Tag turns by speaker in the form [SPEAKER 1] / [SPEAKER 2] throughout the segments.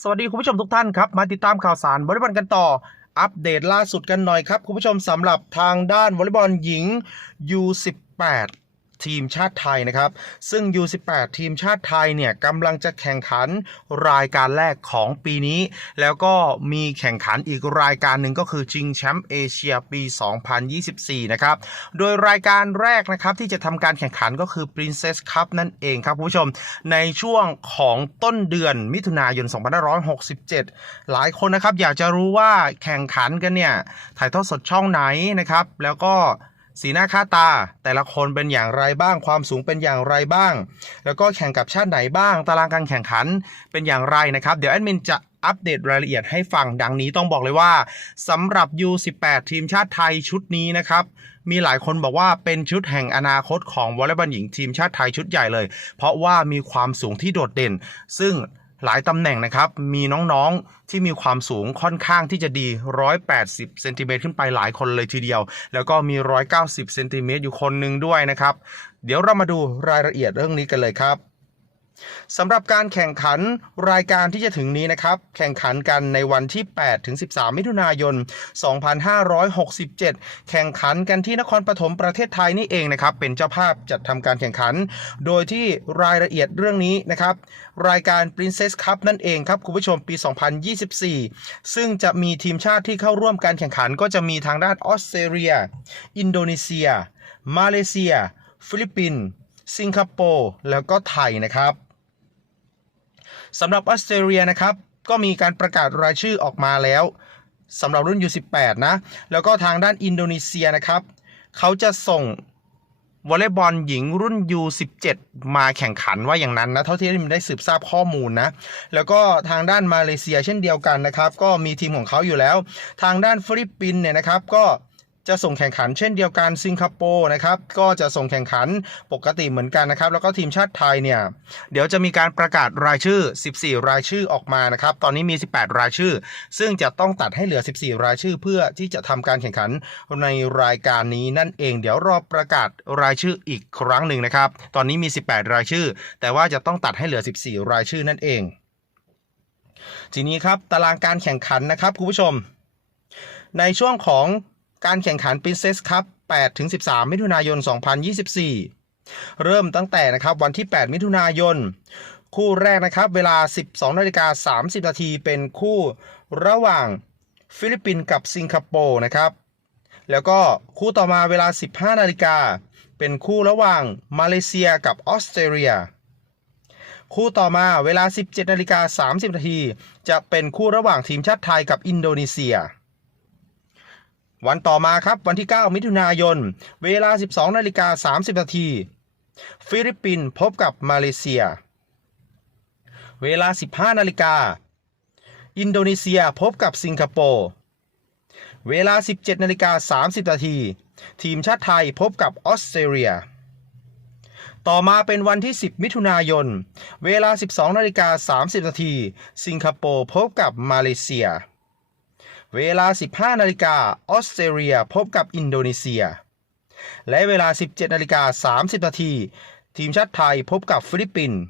[SPEAKER 1] สวัสดีคุณผู้ชมทุกท่านครับ มาติดตามข่าวสารวอลเลย์บอลกันต่อ อัปเดตล่าสุดกันหน่อยครับ คุณผู้ชมสำหรับทางด้านวอลเลย์บอลหญิง U18 ทีมชาติไทยนะครับ ซึ่ง U18 ทีมชาติไทยเนี่ยกำลังจะแข่งขันรายการแรกของปีนี้ แล้วก็มีแข่งขันอีกรายการหนึ่งก็คือชิงแชมป์เอเชียปี 2024 นะครับ โดยรายการแรกนะครับที่จะทำการแข่งขันก็คือ Princess Cup นั่นเองครับคุณผู้ชม ในช่วงของต้นเดือนมิถุนายน 2567 หลายคนนะครับอยากจะรู้ว่าแข่งขันกันเนี่ยถ่ายทอดสดช่องไหนนะครับ แล้วก็ สีหน้าค่าตา แต่ละคนเป็นอย่างไรบ้าง ความสูงเป็นอย่างไรบ้าง แล้วก็แข่งกับชาติไหนบ้าง ตารางการแข่งขันเป็นอย่างไรนะครับ เดี๋ยวแอดมินจะอัปเดตรายละเอียดให้ฟังดังนี้ต้องบอกเลยว่าสำหรับ U18 ทีมชาติไทยชุดนี้นะครับมีหลายคนบอกว่าเป็นชุดแห่งอนาคตของวอลเลย์บอลหญิงทีมชาติไทยชุดใหญ่เลย เพราะว่ามีความสูงที่โดดเด่น ซึ่ง หลายตำแหน่งนะครับ มีน้องๆที่มีความสูงค่อนข้างที่จะดี 180เซนติเมตรขึ้นไปหลายคนเลยทีเดียว แล้วก็มี 190เซนติเมตรอยู่คนหนึ่งด้วยนะครับ เดี๋ยวเรามาดูรายละเอียดเรื่องนี้กันเลยครับ สำหรับการแข่งขันรายการที่จะถึงนี้นะครับ แข่งขันกันในวันที่ 8 ถึง 13 มิถุนายน 2567 แข่งขันกันที่นครปฐมประเทศไทยนี่เองนะครับ เป็นเจ้าภาพจัดทำการแข่งขัน โดยที่รายละเอียดเรื่องนี้นะครับ รายการ Princess Cup นั่นเองครับ คุณผู้ชมปี 2024 ซึ่งจะมีทีมชาติที่เข้าร่วมการแข่งขันก็จะมีทางด้านออสเตรเลีย อินโดนีเซีย มาเลเซีย ฟิลิปปินส์สิงคโปร์แล้วก็ไทยนะครับ สำหรับออสเตรเลียนะครับ ก็มีการประกาศรายชื่อออกมาแล้วสำหรับรุ่น U18 นะ แล้วก็ทางด้านอินโดนีเซียนะครับ เขาจะส่งวอลเลย์บอลหญิงรุ่น U17 มาแข่งขันว่าอย่างนั้นนะ เท่าที่ได้สืบทราบข้อมูลนะ แล้วก็ทางด้านมาเลเซียเช่นเดียวกันนะครับ ก็มีทีมของเขาอยู่แล้ว ทางด้านฟิลิปปินส์เนี่ยนะครับก็ จะส่งแข่งขันเช่นเดียวกันสิงคโปร์นะครับก็จะส่งแข่งขันปกติเหมือนกันนะครับ แล้วก็ทีมชาติไทยเนี่ยเดี๋ยวจะมีการประกาศรายชื่อ 14 รายชื่อออกมานะครับตอนนี้มี 18 รายชื่อ ซึ่งจะต้องตัดให้เหลือ 14 รายชื่อ เพื่อที่จะทำการแข่งขันในรายการนี้นั่นเอง เดี๋ยวรอประกาศรายชื่ออีกครั้งหนึ่งนะครับ ตอนนี้มี 18 รายชื่อ แต่ว่าจะต้องตัดให้เหลือ 14 รายชื่อนั่นเอง ทีนี้ครับตารางการแข่งขันนะครับคุณผู้ชม ในช่วงของ การแข่งขัน Princess Cup 8ถึง13 มิถุนายน 2024 เริ่มตั้งแต่นะครับวันที่ 8 มิถุนายน คู่แรกนะครับเวลา 12นาฬิกา30 นาทีเป็นคู่ระหว่างฟิลิปปินส์กับสิงคโปร์นะครับ แล้วก็คู่ต่อมาเวลา 15 นาฬิกา เป็นคู่ระหว่างมาเลเซียกับออสเตรเลีย คู่ต่อมาเวลา 17นาฬิกา30 นาทีจะเป็นคู่ระหว่างทีมชาติไทยกับอินโดนีเซีย วันต่อมาครับวันที่ 9 มิถุนายน เวลา 12นาฬิกา30นาทีฟิลิปปินส์พบกับมาเลเซีย เวลา 15นาฬิกาอินโดนีเซียพบกับสิงคโปร์ เวลา 17นาฬิกา30นาทีทีมชาติไทยพบกับออสเตรเลีย ต่อมาเป็นวันที่ 10 มิถุนายน เวลา 12นาฬิกา30นาทีสิงคโปร์พบกับมาเลเซีย เวลา 15 นาฬิกาออสเตรเลียพบกับอินโดนีเซีย และเวลา 17 นาฬิกา 30 นาทีทีมชาติไทยพบกับฟิลิปปินส์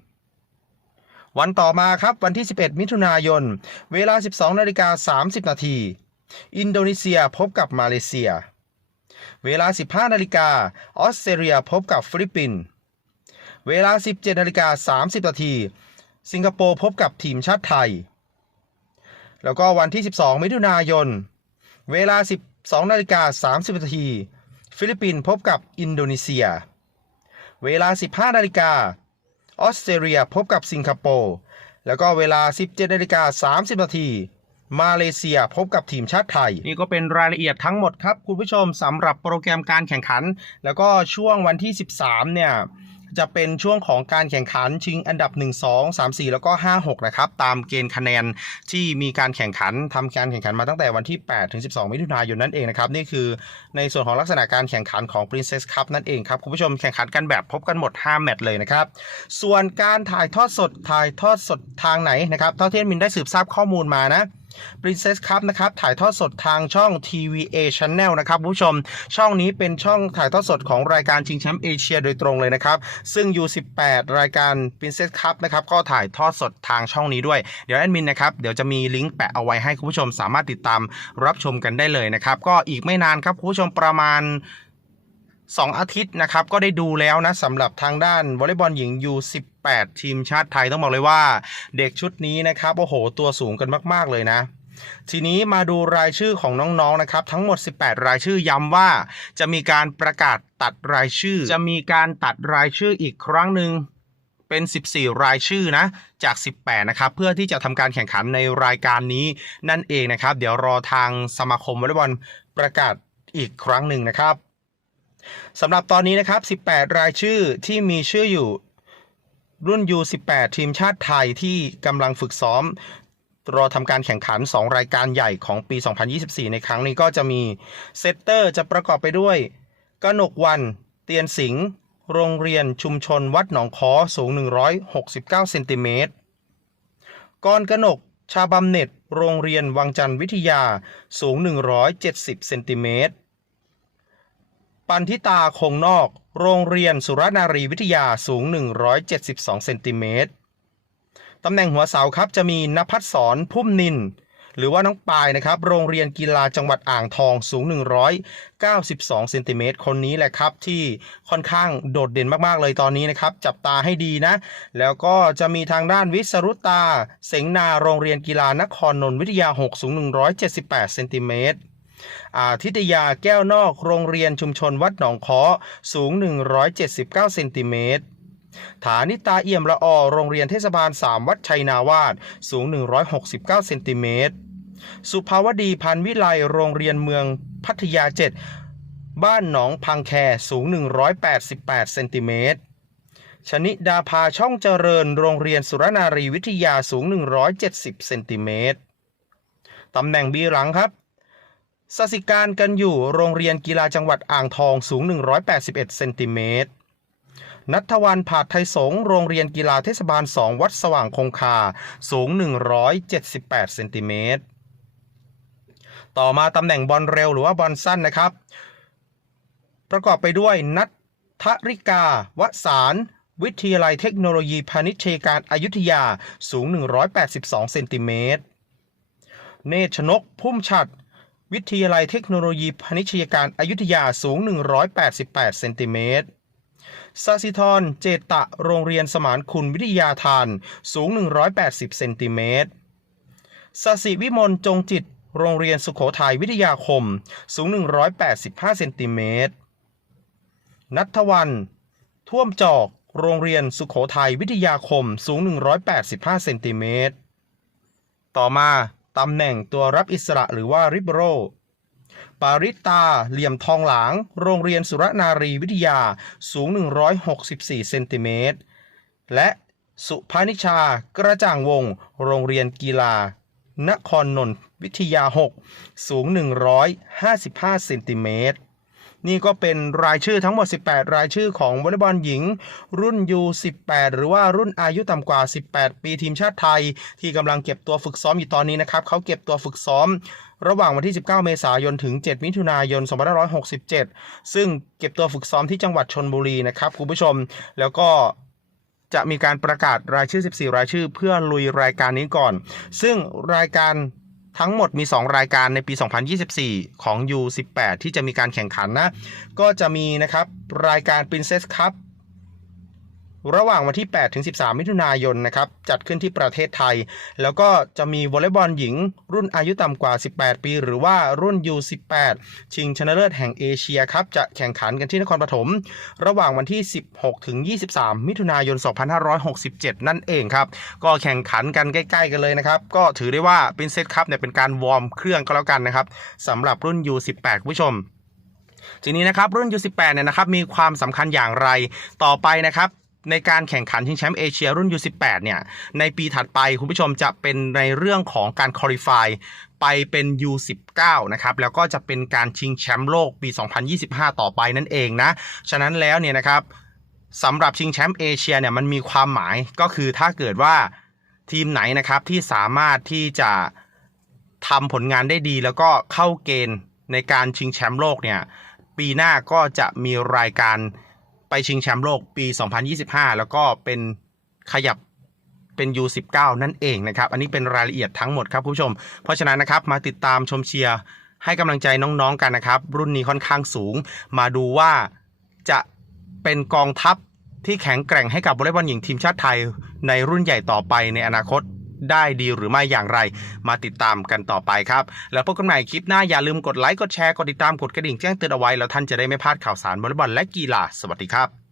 [SPEAKER 1] วันต่อมาครับวันที่ 11 มิถุนายน เวลา 12 นาฬิกา 30 นาทีอินโดนีเซียพบกับมาเลเซีย เวลา 15 นาฬิกาออสเตรเลียพบกับฟิลิปปินส์เวลา 17 นาฬิกา 30 นาทีสิงคโปร์พบกับทีมชาติไทย แล้วก็วันที่ 12 มิถุนายน เวลา 12นาฬิกา30นาทีฟิลิปปินส์พบกับอินโดนีเซีย เวลา 15นาฬิกาออสเตรเลียพบกับสิงคโปร์แล้วก็เวลา 17นาฬิกา30นาทีมาเลเซียพบกับทีมชาติไทย นี่ก็เป็นรายละเอียดทั้งหมดครับ คุณผู้ชมสำหรับโปรแกรมการแข่งขัน แล้วก็ช่วงวันที่ 13 เนี่ย จะเป็นช่วงของการแข่งขันชิงอันดับ 1 2 3 4 แล้วก็ 5 6 นะครับ ตามเกณฑ์คะแนนที่มีการแข่งขันทำการแข่งขันมาตั้งแต่วันที่ 8 ถึง 12 มิถุนายนนั่นเองนะครับ นี่คือในส่วนของลักษณะการแข่งขันของ Princess Cup นั่นเองครับ คุณผู้ชมแข่งขันกันแบบพบกันหมด 5 แมตช์เลยนะครับ ส่วนการถ่ายทอดสดถ่ายทอดสดทางไหนนะครับเท่าที่มินได้สืบทราบข้อมูลมานะ Princess Cup นะครับถ่ายทอดสดทางช่อง TVA Channel นะครับคุณผู้ชม ช่องนี้เป็นช่องถ่ายทอดสดของรายการชิงแชมป์เอเชียโดยตรงเลยนะครับ ซึ่ง U18 รายการ Princess Cup นะครับก็ถ่ายทอดสดทางช่องนี้ด้วย เดี๋ยวแอดมินนะครับเดี๋ยวจะมีลิงก์แปะเอาไว้ให้คุณผู้ชมสามารถติดตามรับชมกันได้เลยนะครับ ก็อีกไม่นานครับคุณผู้ชมประมาณ 2 อาทิตย์นะครับ ก็ได้ดูแล้วนะสำหรับทางด้านวอลเลย์บอลหญิง U18 ทีมชาติไทยต้องบอกเลยว่า เด็กชุดนี้นะครับ โอ้โห ตัวสูงกันมาก ๆ เลยนะ ทีนี้มาดูรายชื่อของน้องๆนะครับ ทั้งหมด 18 รายชื่อย้ำว่า จะมีการประกาศตัดรายชื่อ จะมีการตัดรายชื่ออีกครั้งหนึ่งเป็น 14 รายชื่อนะจาก 18 นะครับ เพื่อที่จะทำการแข่งขันในรายการนี้นั่นเองนะครับ เดี๋ยวรอทางสมาคมวอลเลย์บอลประกาศอีกครั้งหนึ่งนะครับ สำหรับตอนนี้นะครับ 18 รายชื่อที่มีชื่ออยู่รุ่น U18 ทีมชาติไทยที่กำลังฝึกซ้อม รอทำการแข่งขัน 2 รายการใหญ่ของปี 2024 ในครั้งนี้ก็จะมีเซตเตอร์จะประกอบไปด้วย กนกวัน เตียนสิงห์โรงเรียนชุมชนวัดหนองคอสูง 169 เซนติเมตรกรกนกชาบำเน็จโรงเรียนวังจันทร์วิทยาสูง 170 เซนติเมตร ปันทิตาคงนอก โรงเรียนสุรนารีวิทยาสูง 172 เซนติเมตร ตำแหน่งหัวเสาครับจะมีนภัสสรพุ่มนิน หรือว่าน้องปายนะครับ โรงเรียนกีฬาจังหวัดอ่างทองสูง 192 เซนติเมตร คนนี้แหละครับที่ค่อนข้างโดดเด่นมาก ๆ เลยตอนนี้นะครับ จับตาให้ดีนะ แล้วก็จะมีทางด้านวิสรุตา เสงนา โรงเรียนกีฬานครนนทวิทยา 6 สูง 178 เซนติเมตร ทิตยาแก้วนอกโรงเรียนชุมชนวัดหนองคอสูง 179 เซนติเมตรฐานิตาเอี่ยมละออโรงเรียนเทศบาล 3 วัดชัยนาวาสสูง 169 เซนติเมตร สุภาวดีพันวิไลโรงเรียนเมืองพัทยา 7 บ้านหนองพังแคสูง 188 เซนติเมตรชนิดาภาช่องเจริญโรงเรียนสุรนารีวิทยาสูง 170 เซนติเมตร ตำแหน่งบีหลังครับ สสิการกันอยู่โรงเรียนกีฬาจังหวัดอ่างทองสูง 181 เซนติเมตร นัทวันผาดไทยสงโรงเรียนกีฬาเทศบาล 2 วัดสว่างคงคา สูง 178 เซนติเมตร ต่อมาตำแหน่งบอลเร็วหรือว่าบอลสั้นนะครับ ประกอบไปด้วยนัทริกาวสารวิทยาลัยเทคโนโลยีพาณิชยการอายุทยาสูง 182 เซนติเมตร เนชนกพุ่มฉัด วิทยาลัยเทคโนโลยีพาณิชยการอายุทยาสูง 188 เซนติเมตรสสิธร เจตะ โรงเรียนสมานคุณวิทยาทาน สูง 180 เซนติเมตรสสิวิมล จงจิต โรงเรียนสุขโขทัยวิทยาคม สูง 185 เซนติเมตร นัทวัน ท่วมจอก โรงเรียนสุขโขทัยวิทยาคม สูง 185 เซนติเมตร ต่อมา ตำแหน่งตัวรับอิสระหรือว่าริบโร ปาริตา เหลี่ยมทองหลาง โรงเรียนสุรนารีวิทยา สูง 164 เซนติเมตร และสุภานิชา กระจ่างวง โรงเรียนกีฬา นครนนท์วิทยา 6 สูง 155 เซนติเมตร นี่ก็เป็นรายชื่อทั้งหมด 18 รายชื่อของวอลเลย์บอลหญิง รุ่น U18 หรือว่ารุ่นอายุต่ำกว่า 18 ปีทีมชาติไทย ที่กำลังเก็บตัวฝึกซ้อมอยู่ตอนนี้นะครับเขาเก็บตัวฝึกซ้อมระหว่างวันที่ 19 เมษายน ถึง 7 มิถุนายน 2567 ซึ่งเก็บตัวฝึกซ้อมที่จังหวัดชนบุรีนะครับคุณผู้ชม แล้วก็จะมีการประกาศรายชื่อ 14 รายชื่อ เพื่อลุยรายการนี้ก่อน ซึ่งรายการ ทั้งหมดมี 2 รายการในปี 2024 ของ U18 ที่จะมีการแข่งขันนะ ก็จะมีนะครับ รายการ Princess Cup ระหว่างวันที่ 8 ถึง 13 มิถุนายนนะครับจัดขึ้นที่ประเทศไทย แล้วก็จะมีวอลเลย์บอลหญิง รุ่นอายุต่ำกว่า 18 ปี หรือว่ารุ่น U18 ชิงชนะเลิศแห่งเอเชียครับจะแข่งขันกันที่นครปฐมระหว่างวันที่ 16 ถึง 23 มิถุนายน 2567 นั่นเองครับก็แข่งขันกันใกล้ ๆ กันเลยนะครับก็ถือได้ว่า Princess Cup เนี่ยเป็นการวอร์มเครื่องก็แล้วกันนะครับสำหรับรุ่น U18 คุณผู้ชมทีนี้นะครับรุ่น U18 เนี่ยนะครับมีความสำคัญอย่างไรต่อไปนะครับ ในการแข่งขันชิงแชมป์เอเชียรุ่น U18 เนี่ย ในปีถัดไปคุณผู้ชมจะเป็นในเรื่องของการคอลี่ฟายไปเป็น U19 นะครับ แล้วก็จะเป็นการชิงแชมป์โลกปี 2025 ต่อไปนั่นเองนะ ฉะนั้นแล้วเนี่ยนะครับสำหรับชิงแชมป์เอเชียเนี่ยมันมีความหมายก็คือถ้าเกิดว่าทีมไหนนะครับที่สามารถที่จะทำผลงานได้ดีแล้วก็เข้าเกณฑ์ในการชิงแชมป์โลกเนี่ยปีหน้าก็จะมีรายการ ไปชิงแชมป์โลกปี 2025 แล้วก็เป็นขยับเป็น U19 นั่นเองนะครับ อันนี้เป็นรายละเอียดทั้งหมดครับผู้ชม เพราะฉะนั้นนะครับมาติดตามชมเชียร์ให้กำลังใจน้องๆกันนะครับ รุ่นนี้ค่อนข้างสูง มาดูว่าจะเป็นกองทัพที่แข็งแกร่งให้กับวอลเลย์บอลหญิงทีมชาติไทยในรุ่นใหญ่ต่อไปในอนาคต ได้ดีหรือไม่อย่างไร มาติดตามกันต่อไปครับ แล้วพบกันใหม่คลิปหน้าอย่าลืมกดไลค์กดแชร์กดติดตามกดกระดิ่งแจ้งเตือนเอาไว้แล้วท่านจะได้ไม่พลาดข่าวสารวอลเลย์บอลและกีฬาสวัสดีครับ